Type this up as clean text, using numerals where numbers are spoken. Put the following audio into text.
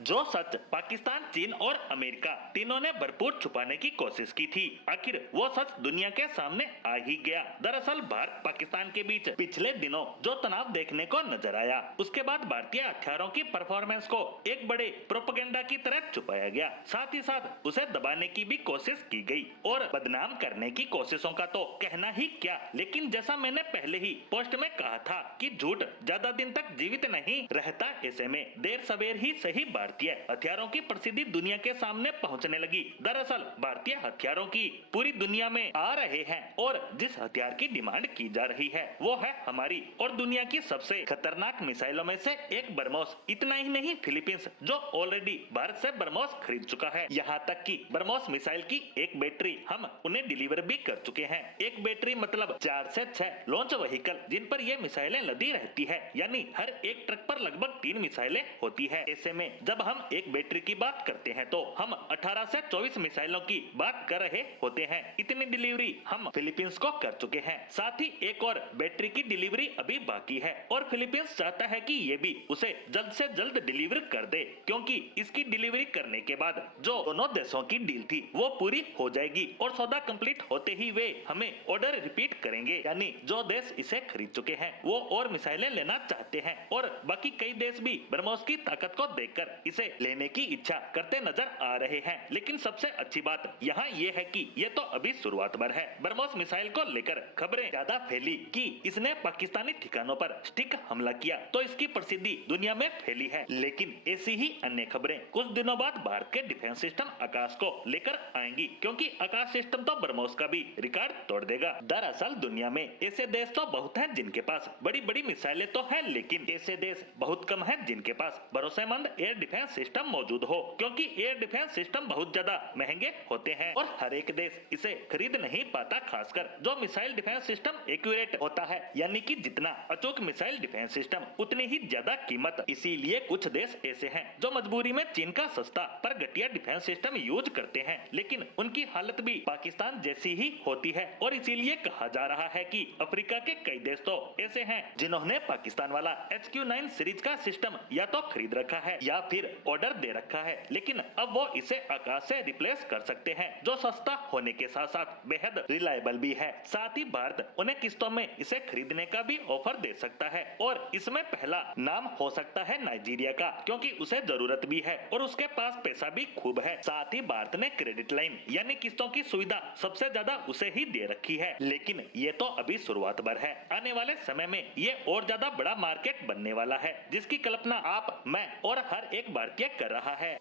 जो सच पाकिस्तान, चीन और अमेरिका तीनों ने भरपूर छुपाने की कोशिश की थी, आखिर वो सच दुनिया के सामने आ ही गया। दरअसल भारत पाकिस्तान के बीच पिछले दिनों जो तनाव देखने को नजर आया, उसके बाद भारतीय हथियारों की परफॉर्मेंस को एक बड़े प्रोपेगेंडा की तरह छुपाया गया। साथ ही साथ उसे दबाने की भी कोशिश की गई और बदनाम करने की कोशिशों का तो कहना ही क्या। लेकिन जैसा मैंने पहले ही पोस्ट में कहा था कि झूठ ज्यादा दिन तक जीवित नहीं रहता, ऐसे में देर सवेर ही सही भारतीय हथियारों की प्रसिद्धि दुनिया के सामने पहुंचने लगी। दरअसल भारतीय हथियारों की पूरी दुनिया में आ रहे हैं और जिस हथियार की डिमांड की जा रही है वो है हमारी और दुनिया की सबसे खतरनाक मिसाइलों में से एक ब्रह्मोस। इतना ही नहीं, फिलीपींस जो ऑलरेडी भारत से ब्रह्मोस खरीद चुका है, यहाँ तक कि ब्रह्मोस मिसाइल की एक बैटरी हम उन्हें डिलीवर भी कर चुके हैं। एक बैटरी मतलब 4 से 6 लॉन्च व्हीकल जिन पर ये मिसाइलें लदी रहती है, यानी हर एक ट्रक पर लगभग 3 मिसाइलें होती है। ऐसे में जब हम एक बैटरी की बात करते हैं तो हम 18 से 24 मिसाइलों की बात कर रहे होते हैं। इतनी डिलीवरी हम फिलीपींस को कर चुके हैं। साथ ही एक और बैटरी की डिलीवरी अभी बाकी है और फिलीपींस चाहता है कि ये भी उसे जल्द से जल्द डिलीवर कर दे, क्योंकि इसकी डिलीवरी करने के बाद जो दोनों देशों की डील थी वो पूरी हो जाएगी और सौदा कंप्लीट होते ही वे हमें ऑर्डर रिपीट करेंगे। यानी जो देश इसे खरीद चुके हैं वो और मिसाइलें लेना चाहते हैं और बाकी कई देश भी ब्रह्मोस की ताकत को देखकर इसे लेने की इच्छा करते नजर आ रहे हैं। लेकिन सबसे अच्छी बात यहाँ ये है कि ये तो अभी शुरुआत भर है। ब्रह्मोस मिसाइल को लेकर खबरें ज्यादा फैली कि इसने पाकिस्तानी ठिकानों पर स्टिक हमला किया तो इसकी प्रसिद्धि दुनिया में फैली है। लेकिन ऐसी ही अन्य खबरें कुछ दिनों बाद भारत के डिफेंस सिस्टम आकाश को लेकर आएंगी, क्योंकि आकाश सिस्टम तो ब्रह्मोस का भी रिकॉर्ड तोड़ देगा। दरअसल दुनिया में ऐसे देश तो बहुत हैं जिनके पास बड़ी बड़ी मिसाइलें तो है, लेकिन ऐसे देश बहुत कम है जिनके पास भरोसेमंद एयर डिफेंस सिस्टम मौजूद हो, क्योंकि एयर डिफेंस सिस्टम बहुत ज्यादा महंगे होते हैं और हर एक देश इसे खरीद नहीं पाता। खासकर जो मिसाइल डिफेंस सिस्टम एक्यूरेट होता है, यानी कि जितना अचूक मिसाइल डिफेंस सिस्टम उतनी ही ज्यादा कीमत। इसीलिए कुछ देश ऐसे हैं जो मजबूरी में चीन का सस्ता पर घटिया डिफेंस सिस्टम यूज करते हैं, लेकिन उनकी हालत भी पाकिस्तान जैसी ही होती है। और इसीलिए कहा जा रहा है कि अफ्रीका के कई देश तो ऐसे हैं जिन्होंने पाकिस्तान वाला HQ9 सीरीज का सिस्टम या तो खरीद रखा है या फिर ऑर्डर दे रखा है, लेकिन अब वो इसे आकाश से रिप्लेस कर सकते हैं, जो सस्ता होने के साथ साथ बेहद रिलायबल भी है। साथ ही भारत उन्हें किस्तों में इसे खरीदने का भी ऑफर दे सकता है और इसमें पहला नाम हो सकता है नाइजीरिया का, क्योंकि उसे जरूरत भी है और उसके पास पैसा भी खूब है। साथ ही भारत ने क्रेडिट लाइन यानी किस्तों की सुविधा सबसे ज्यादा उसे ही दे रखी है। लेकिन ये तो अभी शुरुआत भर है, आने वाले समय में ये और ज्यादा बड़ा मार्केट बनने वाला है, जिसकी कल्पना आप, मैं और हर एक भारतीय कर रहा है।